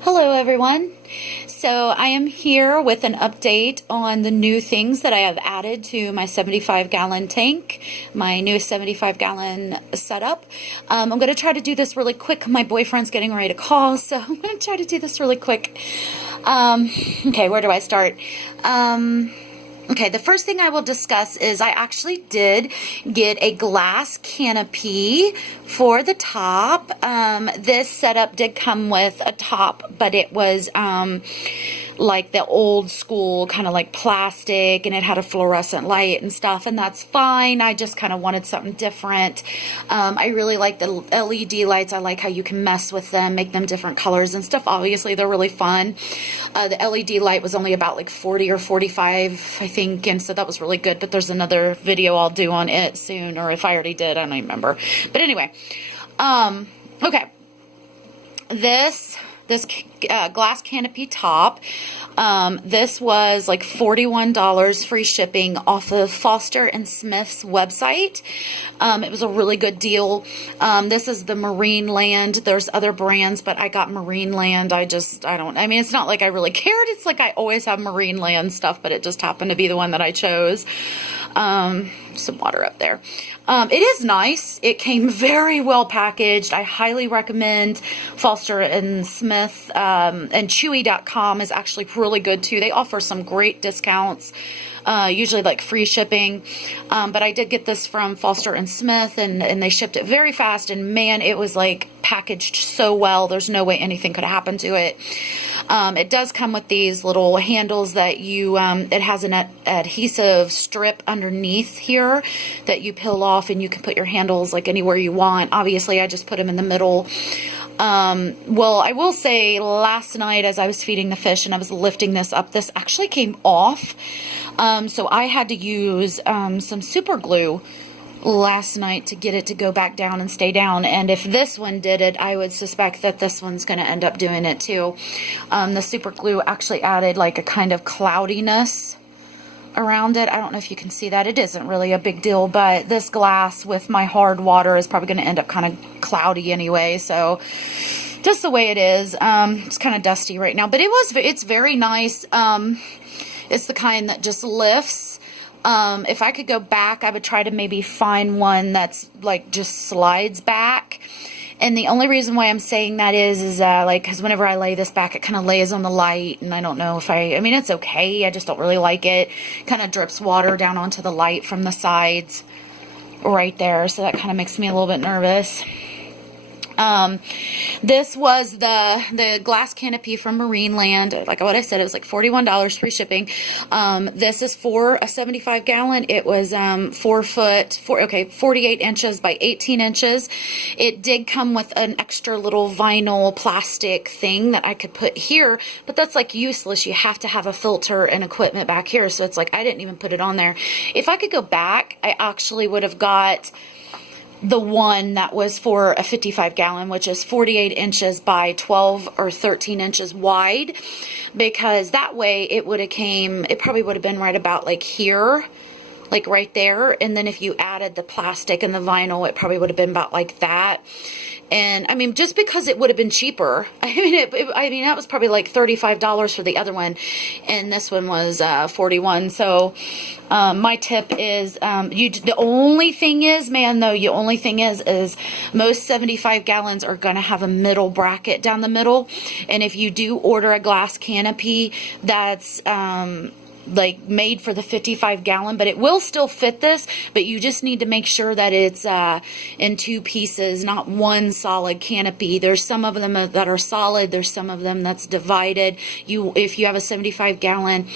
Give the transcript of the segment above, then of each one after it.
Hello everyone. So I am here with an update on the new things that I have added to my 75-gallon tank, my new 75-gallon setup. I'm going to try to do this really quick. My boyfriend's getting ready to call, so I'm going to try to do this really quick. Okay, where do I start? Okay, the first thing I will discuss is I actually did get a glass canopy for the top. This setup did come with a top, but it was like the old school kind of like plastic, and it had a fluorescent light and stuff, and that's fine. I just kind of wanted something different. I really like the LED lights. I like how you can mess with them, make them different colors and stuff. Obviously, they're really fun. The LED light was only about like 40 or 45, I think, and so that was really good, but there's another video I'll do on it soon, or if I already did, I don't remember. But anyway, okay, this glass canopy top, this was like $41 free shipping off of Foster and Smith's website. It was a really good deal. This is the Marine Land. There's other brands, but I got Marine Land. I mean, it's not like I really cared. It's like I always have Marine Land stuff, but it just happened to be the one that I chose. Some water up there. It is nice. It came very well packaged. I highly recommend Foster and Smith, and Chewy.com is actually really good too. They offer some great discounts, usually like free shipping. But I did get this from Foster and Smith, and they shipped it very fast, and man, it was like packaged so well. There's no way anything could happen to it. It does come with these little handles that you, it has an adhesive strip underneath here that you peel off, and you can put your handles like anywhere you want. Obviously, I just put them in the middle. Well, I will say last night as I was feeding the fish and I was lifting this up, this actually came off. So I had to use some super glue last night to get it to go back down and stay down. And if this one did it, I would suspect that this one's going to end up doing it too. The super glue actually added like a kind of cloudiness around it. I don't know if you can see that. It isn't really a big deal, but this glass with my hard water is probably going to end up kind of cloudy anyway. So just the way it is. It's kind of dusty right now, but it's very nice. It's the kind that just lifts. If I could go back, I would try to maybe find one that's like just slides back. And the only reason why I'm saying that is like, because whenever I lay this back, it kind of lays on the light, and I don't know if I mean, it's okay. I just don't really like it. Kind of drips water down onto the light from the sides right there. So that kind of makes me a little bit nervous. This was the glass canopy from Marine Land. Like what I said, it was like $41 free shipping. This is for a 75-gallon. It was 48 inches by 18 inches. It did come with an extra little vinyl plastic thing that I could put here, but that's like useless. You have to have a filter and equipment back here. So it's like I didn't even put it on there. If I could go back, I actually would have got the one that was for a 55-gallon, which is 48 inches by 12 or 13 inches wide, because that way it probably would have been right about like here, like right there. And then if you added the plastic and the vinyl, it probably would have been about like that. And I mean, just because it would have been cheaper, I mean, that was probably like $35 for the other one, and this one was 41. So my tip is, the only thing is most 75 gallons are going to have a middle bracket down the middle, and if you do order a glass canopy that's like made for the 55-gallon, but it will still fit this, but you just need to make sure that it's in two pieces, not one solid canopy. There's some of them that are solid, there's some of them that's divided. If you have a 75-gallon,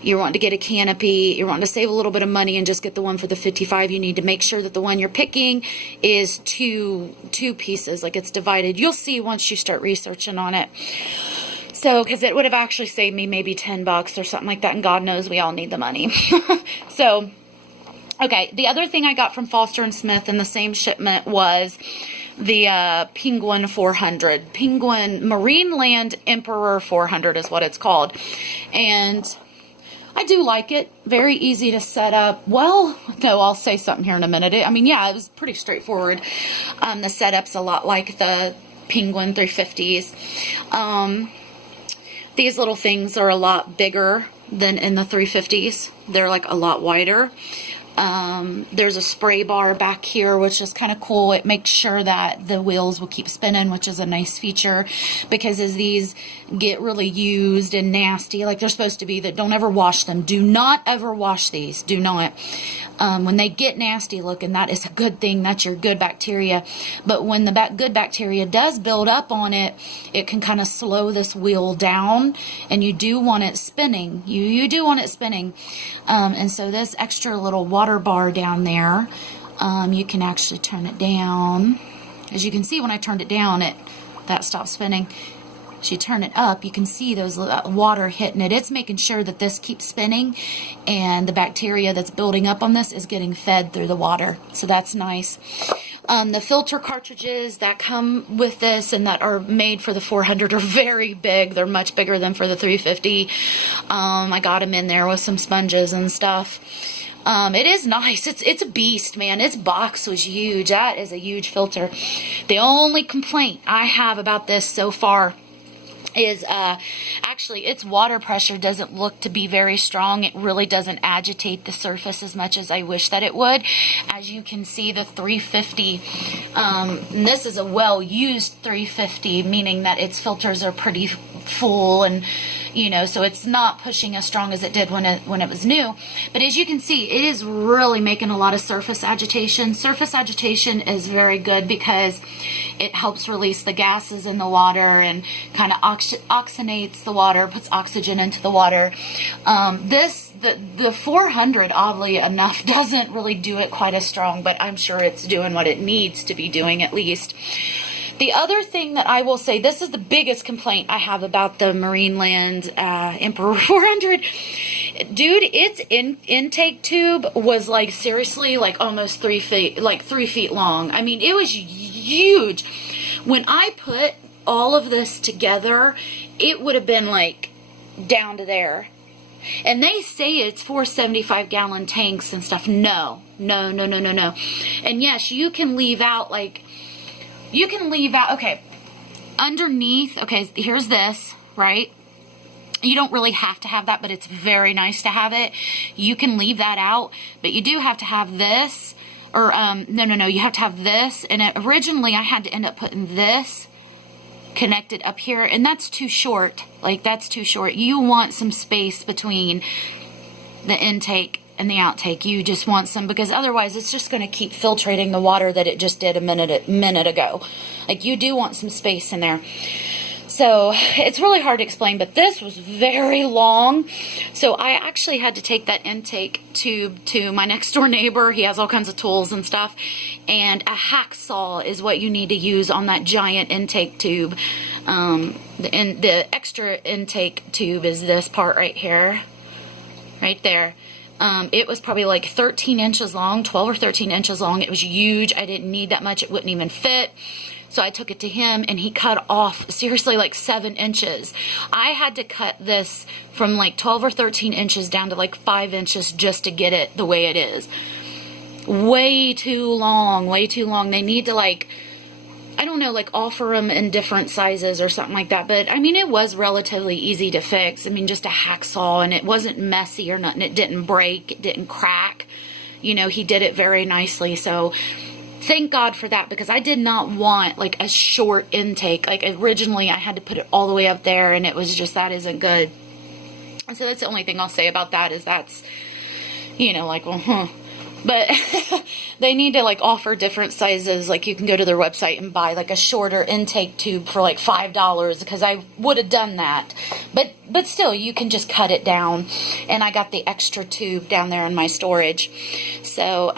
you're wanting to get a canopy, you're wanting to save a little bit of money and just get the one for the 55, you need to make sure that the one you're picking is two pieces, like it's divided. You'll see once you start researching on it. So, because it would have actually saved me maybe $10 or something like that, and God knows we all need the money. So, okay, the other thing I got from Foster and Smith in the same shipment was the Penguin 400. Penguin Marine Land Emperor 400 is what it's called. And I do like it. Very easy to set up. Well, no, I'll say something here in a minute. I mean, yeah, it was pretty straightforward. The setup's a lot like the Penguin 350s. These little things are a lot bigger than in the 350s. They're like a lot wider. There's a spray bar back here, which is kind of cool. It makes sure that the wheels will keep spinning, which is a nice feature, because as these get really used and nasty, like they're supposed to be, that don't ever wash them. Do not ever wash these. Do not. When they get nasty looking, that is a good thing. That's your good bacteria. But when the good bacteria does build up on it, it can kind of slow this wheel down, and you do want it spinning. You do want it spinning. And so this extra little water bar down there, you can actually turn it down. As you can see, when I turned it down, that stopped spinning. As you turn it up, you can see those water hitting it. It's making sure that this keeps spinning, and the bacteria that's building up on this is getting fed through the water. So that's nice. The filter cartridges that come with this and that are made for the 400 are very big. They're much bigger than for the 350. I got them in there with some sponges and stuff. It is nice. It's a beast, man. Its box was huge. That is a huge filter. The only complaint I have about this so far is actually its water pressure doesn't look to be very strong. It really doesn't agitate the surface as much as I wish that it would. As you can see, the 350, and this is a well-used 350, meaning that its filters are pretty full, and you know, so it's not pushing as strong as it did when it was new. But as you can see, it is really making a lot of surface agitation. Surface agitation is very good because it helps release the gases in the water and kind of oxygenates the water, puts oxygen into the water. The 400, oddly enough, doesn't really do it quite as strong, but I'm sure it's doing what it needs to be doing at least. The other thing that I will say, this is the biggest complaint I have about the Marineland Emperor 400. Dude, its intake tube was like, seriously, like almost 3 feet, like 3 feet long. I mean, it was huge. When I put all of this together, it would have been like down to there. And they say it's 475-gallon tanks and stuff. No. And yes, you can leave out like, okay, underneath, okay, here's this, right? You don't really have to have that, but it's very nice to have it. You can leave that out, but you do have to have this, or, no, you have to have this, and originally I had to end up putting this connected up here, and that's too short. Like, that's too short. You want some space between the intake and the outtake. You just want some, because otherwise it's just going to keep filtrating the water that it just did a minute ago. Like, you do want some space in there. So it's really hard to explain, but this was very long. So I actually had to take that intake tube to my next door neighbor. He has all kinds of tools and stuff, and a hacksaw is what you need to use on that giant intake tube. The extra intake tube is this part right here, right there. It was probably like 13 inches long, 12 or 13 inches long. It was huge. I didn't need that much. It wouldn't even fit. So I took it to him, and he cut off, seriously, like 7 inches. I had to cut this from like 12 or 13 inches down to like 5 inches just to get it the way it is. Way too long, way too long. They need to, like, I don't know, like offer them in different sizes or something like that. But I mean, it was relatively easy to fix. I mean, just a hacksaw, and it wasn't messy or nothing. It didn't break, it didn't crack. You know, he did it very nicely. So thank God for that, because I did not want like a short intake. Like, originally I had to put it all the way up there, and it was just, that isn't good. And so that's the only thing I'll say about that, is that's, you know, like, well, But they need to like offer different sizes. Like, you can go to their website and buy like a shorter intake tube for like $5, because I would have done that. But still, you can just cut it down. And I got the extra tube down there in my storage. So,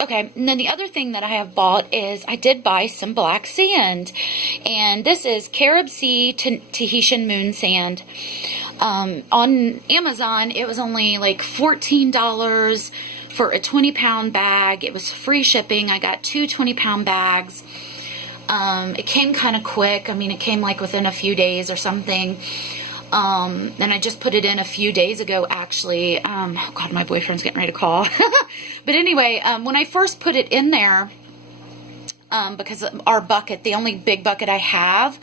okay. And then the other thing that I have bought is I did buy some black sand. And this is Carib Sea Tahitian Moon Sand. On Amazon, it was only like $14 for a 20-pound bag. It was free shipping. I got two 20-pound bags. It came kind of quick. I mean, it came like within a few days or something. And I just put it in a few days ago, actually. Oh God, my boyfriend's getting ready to call. But anyway, when I first put it in there, because our bucket, the only big bucket I have,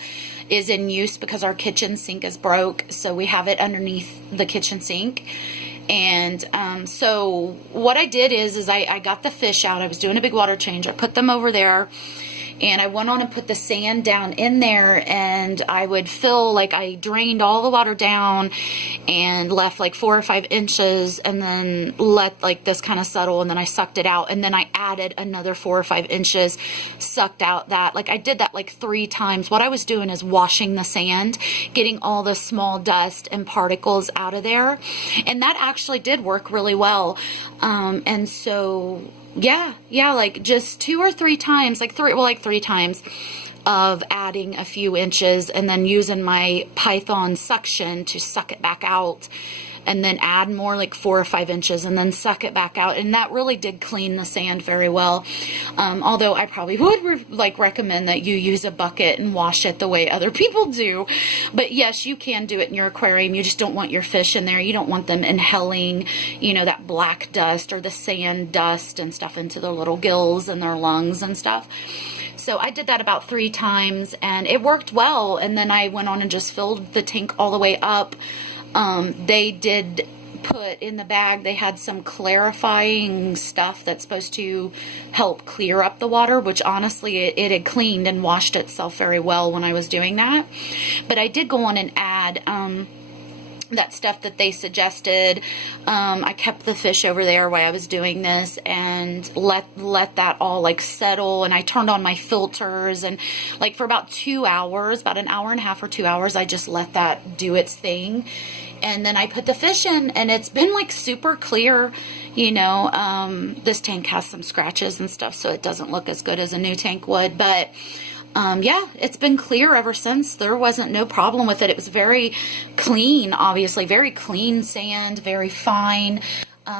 is in use because our kitchen sink is broke. So we have it underneath the kitchen sink. And so what I did is I got the fish out. I was doing a big water change. I put them over there. And I went on and put the sand down in there, and I would fill, like, I drained all the water down and left like 4 or 5 inches, and then let like this kind of settle, and then I sucked it out, and then I added another 4 or 5 inches, sucked out that. Like, I did that like 3 times. What I was doing is washing the sand, getting all the small dust and particles out of there, and that actually did work really well. And so yeah, like just 2 or 3 times, like 3 times of adding a few inches, and then using my Python suction to suck it back out, and then add more, like 4 or 5 inches, and then suck it back out. And that really did clean the sand very well. Although I probably would recommend that you use a bucket and wash it the way other people do. But yes, you can do it in your aquarium. You just don't want your fish in there. You don't want them inhaling, you know, that black dust or the sand dust and stuff into their little gills and their lungs and stuff. So I did that about 3 times, and it worked well. And then I went on and just filled the tank all the way up. They did put in the bag, they had some clarifying stuff that's supposed to help clear up the water, which honestly it had cleaned and washed itself very well when I was doing that. But I did go on and add that stuff that they suggested. I kept the fish over there while I was doing this, and let that all like settle, and I turned on my filters, and like for about 2 hours, about an hour and a half or 2 hours, I just let that do its thing. And then I put the fish in, and it's been like super clear. You know, this tank has some scratches and stuff, so it doesn't look as good as a new tank would, but yeah, it's been clear ever since. There wasn't no problem with it. It was very clean, obviously, very clean sand, very fine.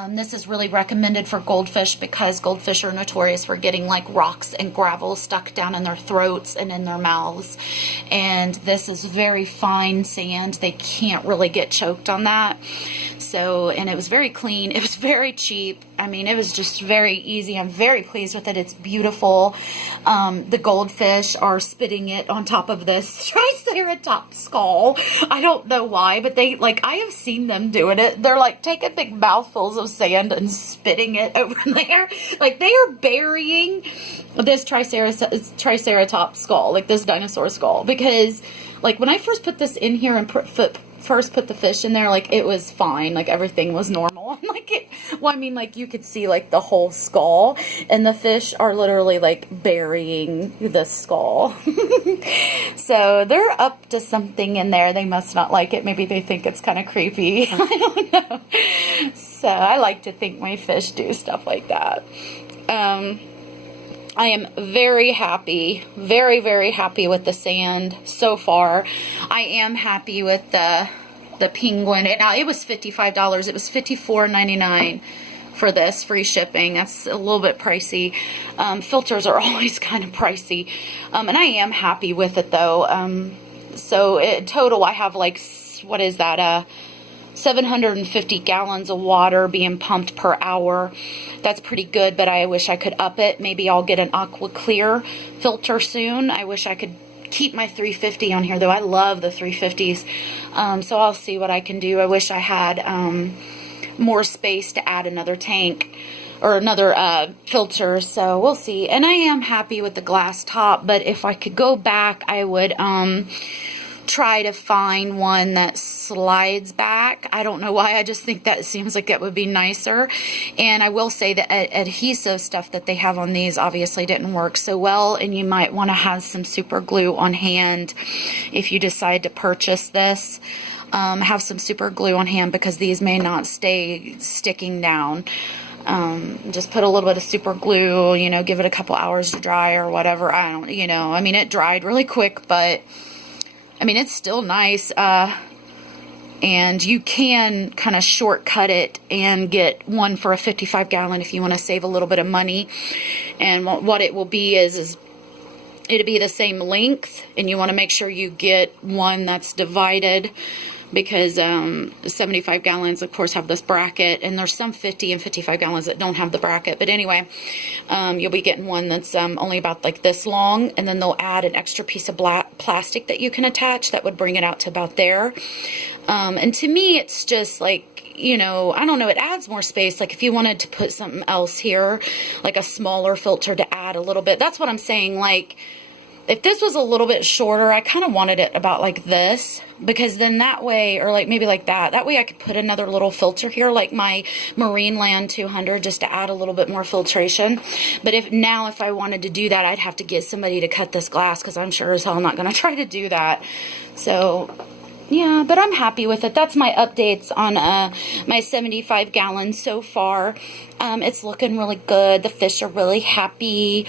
This is really recommended for goldfish because goldfish are notorious for getting like rocks and gravel stuck down in their throats and in their mouths. And this is very fine sand. They can't really get choked on that. So, and it was very clean. It was very cheap. I mean, it was just very easy. I'm very pleased with it. It's beautiful. The goldfish are spitting it on top of this triceratops skull. I don't know why, but they, like, I have seen them doing it. They're like taking big mouthfuls of sand and spitting it over there. Like, they are burying this triceratops skull, like this dinosaur skull, because like when I first put this in here and first put the fish in there, like it was fine, like everything was normal. Like it, well, I mean, like you could see like the whole skull, and the fish are literally like burying the skull. So they're up to something in there. They must not like it. Maybe they think it's kind of creepy. I don't know. So I like to think my fish do stuff like that. I am very happy, very, very happy with the sand so far. I am happy with the penguin. Now, it was $55. It was $54.99 for this, free shipping. That's a little bit pricey. Filters are always kind of pricey. And I am happy with it, though. So, in total, I have like, what is that, 750 gallons of water being pumped per hour. That's pretty good, but I wish I could up it. Maybe I'll get an aqua clear filter soon. I wish I could keep my 350 on here, though. I love the 350s. So I'll see what I can do. I wish I had more space to add another tank or another filter, so we'll see. And I am happy with the glass top, but if I could go back, I would try to find one that slides back. I don't know why. I just think that seems like it would be nicer. And I will say that adhesive stuff that they have on these obviously didn't work so well, and you might want to have some super glue on hand if you decide to purchase this. Have some super glue on hand because these may not stay sticking down. Just put a little bit of super glue, you know, give it a couple hours to dry or whatever. I don't, you know, I mean, it dried really quick, but I mean, it's still nice, and you can kind of shortcut it and get one for a 55 gallon if you want to save a little bit of money. And what it will be is it'll be the same length, and you want to make sure you get one that's divided because 75 gallons, of course, have this bracket, and there's some 50 and 55 gallons that don't have the bracket. But anyway, you'll be getting one that's only about like this long, and then they'll add an extra piece of black plastic that you can attach that would bring it out to about there. And to me, it's just like, you know, I don't know, it adds more space. Like if you wanted to put something else here, like a smaller filter to add a little bit, that's what I'm saying. Like, if this was a little bit shorter, I kind of wanted it about like this, because then that way, or like maybe like that, that way I could put another little filter here, like my Marineland 200, just to add a little bit more filtration. But if I wanted to do that, I'd have to get somebody to cut this glass, because I'm sure as hell not going to try to do that. So yeah, but I'm happy with it. That's my updates on my 75 gallons so far. It's looking really good. The fish are really happy.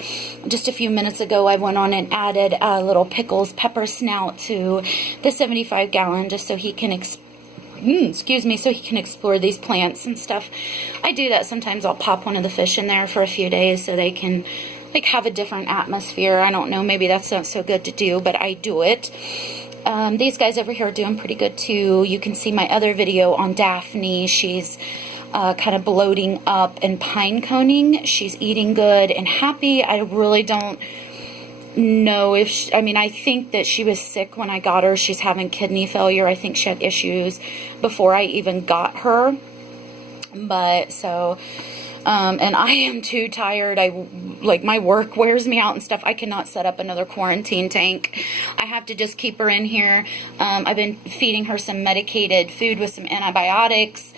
Just a few minutes ago, I went on and added a little pickles pepper snout to the 75 gallon, just so he can excuse me, so he can explore these plants and stuff. I do that sometimes. I'll pop one of the fish in there for a few days so they can like have a different atmosphere. I don't know, maybe that's not so good to do, but I do it. These guys over here are doing pretty good too. You can see my other video on Daphne. She's kind of bloating up and pine coning. She's eating good and happy. I really don't know if she, I mean, I think that she was sick when I got her. She's having kidney failure. I think she had issues before I even got her. But so, and I am too tired. Like my work wears me out and stuff. I cannot set up another quarantine tank. I have to just keep her in here. I've been feeding her some medicated food with some antibiotics,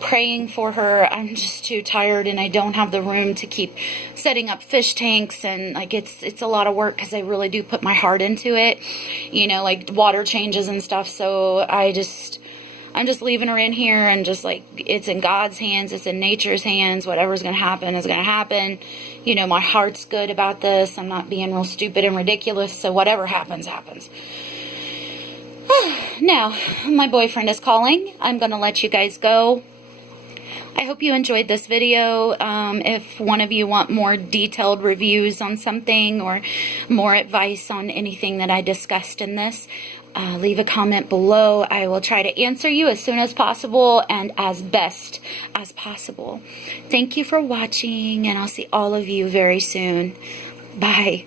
praying for her. I'm just too tired, and I don't have the room to keep setting up fish tanks, and like it's a lot of work, because I really do put my heart into it, you know, like water changes and stuff. So I'm just leaving her in here, and just like, it's in God's hands, it's in nature's hands. Whatever's going to happen is going to happen. You know, my heart's good about this. I'm not being real stupid and ridiculous, so whatever happens, happens. Now, my boyfriend is calling. I'm going to let you guys go. I hope you enjoyed this video. If one of you want more detailed reviews on something, or more advice on anything that I discussed in this, leave a comment below. I will try to answer you as soon as possible and as best as possible. Thank you for watching, and I'll see all of you very soon. Bye.